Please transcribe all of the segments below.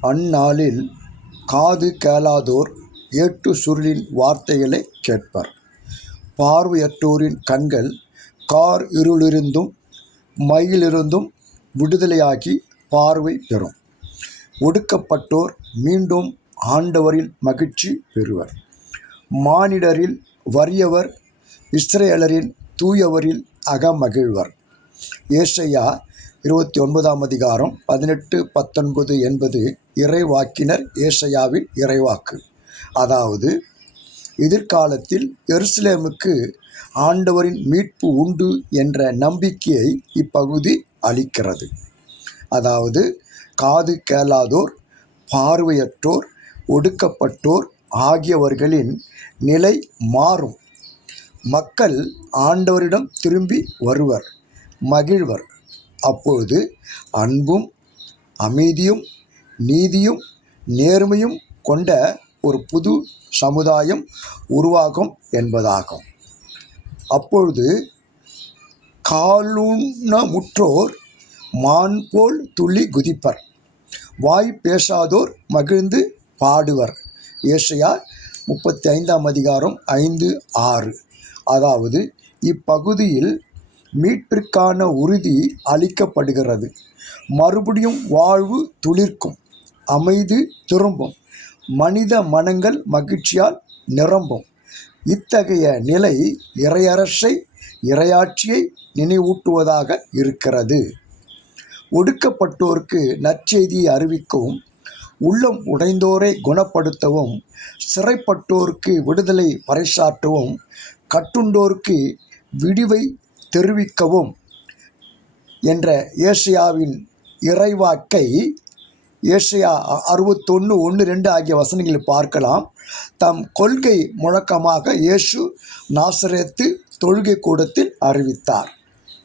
அந்நாளில் காது கேளாதோர் ஏட்டு சுருளின் வார்த்தைகளை கேட்பர். பார்வையற்றோரின் கண்கள் கார் இருளிருந்தும் மையிலிருந்தும் விடுதலையாகி பார்வை பெறும். ஒடுக்கப்பட்டோர் மீண்டும் ஆண்டவரில் மகிழ்ச்சி பெறுவர். மானிடரில் வறியவர் இஸ்ரவேலரின் தூயவரில் அகமகிழ்வர். ஏசாயா 29 18, 19 என்பது இறைவாக்கினர் ஏசாயாவின் இறைவாக்கு. அதாவது, எதிர்காலத்தில் எருசலேமுக்கு ஆண்டவரின் மீட்பு உண்டு என்ற நம்பிக்கையை இப்பகுதி அளிக்கிறது. அதாவது, காது கேளாதோர், பார்வையற்றோர், ஒடுக்கப்பட்டோர் ஆகியவர்களின் நிலை மாறும். மக்கள் ஆண்டவரிடம் திரும்பி வருவர், மகிழ்வர். அப்பொழுது அன்பும் அமைதியும் நீதியும் நேர்மையும் கொண்ட ஒரு புது சமுதாயம் உருவாகும் என்பதாகும். அப்பொழுது காலூனமுற்றோர் மான் போல் துள்ளி குதிப்பர். வாய் பேசாதோர் மகிழ்ந்து பாடுவர். ஏசாயா 35 5, 6. அதாவது, இப்பகுதியில் மீட்பிற்கான உறுதி அளிக்கப்படுகிறது. மறுபடியும் வாழ்வு துளிர்க்கும், அமைதி திரும்பும், மனித மனங்கள் மகிழ்ச்சியால் நிரம்பும். இத்தகைய நிலை இறையாட்சியை நினைவூட்டுவதாக இருக்கிறது. ஒடுக்கப்பட்டோருக்கு நற்செய்தியை அறிவிக்கவும், உள்ளம் உடைந்தோரை குணப்படுத்தவும், சிறைப்பட்டோருக்கு விடுதலை பறைசாற்றவும், கட்டுண்டோருக்கு விடிவை தெரிவிக்கவும் என்ற ஏசாயாவின் இறைவாக்கை ஏசாயா 61, 1, 2 ஆகிய வசனங்களில் பார்க்கலாம். தம் கொள்கை முழக்கமாக இயேசு நாசரேத்து தொழுகை கூடத்தில் அறிவித்தார்.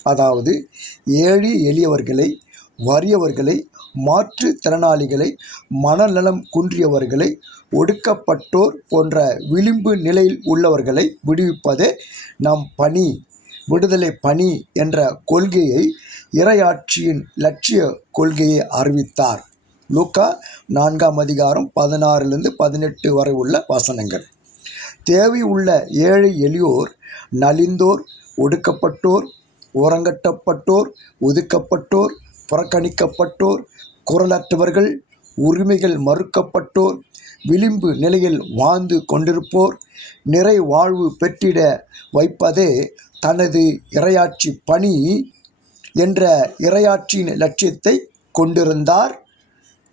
அதாவது, ஏழை எளியவர்களை, வறியவர்களை, மாற்றுத்திறனாளிகளை, மனநலம் குன்றியவர்களை, ஒடுக்கப்பட்டோர் போன்ற விளிம்பு நிலையில் உள்ளவர்களை விடுவிப்பதே நம் பணி, விடுதலை பணி என்ற கொள்கையை, இறையாட்சியின் இலட்சிய கொள்கையை அறிவித்தார். லூக்கா 4 16 18 வரை உள்ள வசனங்கள். தேவை உள்ள ஏழை எளியோர், நலிந்தோர், ஒடுக்கப்பட்டோர், ஓரங்கட்டப்பட்டோர், ஒதுக்கப்பட்டோர், புறக்கணிக்கப்பட்டோர், குரலற்றவர்கள், உரிமைகள் மறுக்கப்பட்டோர், விளிம்பு நிலையில் வாழ்ந்து கொண்டிருப்போர் நிறை வாழ்வு பெற்றிட வைப்பதே தனது இறையாட்சி பணி என்ற இறையாட்சியின் லட்சியத்தை கொண்டிருந்தார்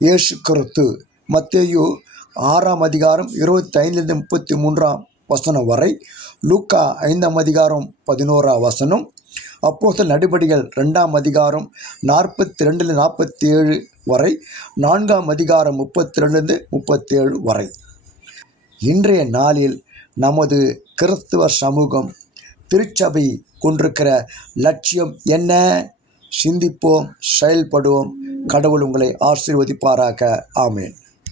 இயேசு கிறிஸ்து. மத்தேயு 6 25 33 வசனம் வரை, லூக்கா 5 11 அப்போஸ்தலர் நடபடிகள் 2 42 47 வரை, 4 32 37 வரை. இன்றைய நாளில் நமது கிறிஸ்துவ சமூகம், திருச்சபை கொண்டிருக்கிற லட்சியம் என்ன? சிந்திப்போம், செயல்படுவோம். கடவுள் உங்களை ஆசீர்வதிப்பாராக. ஆமேன்.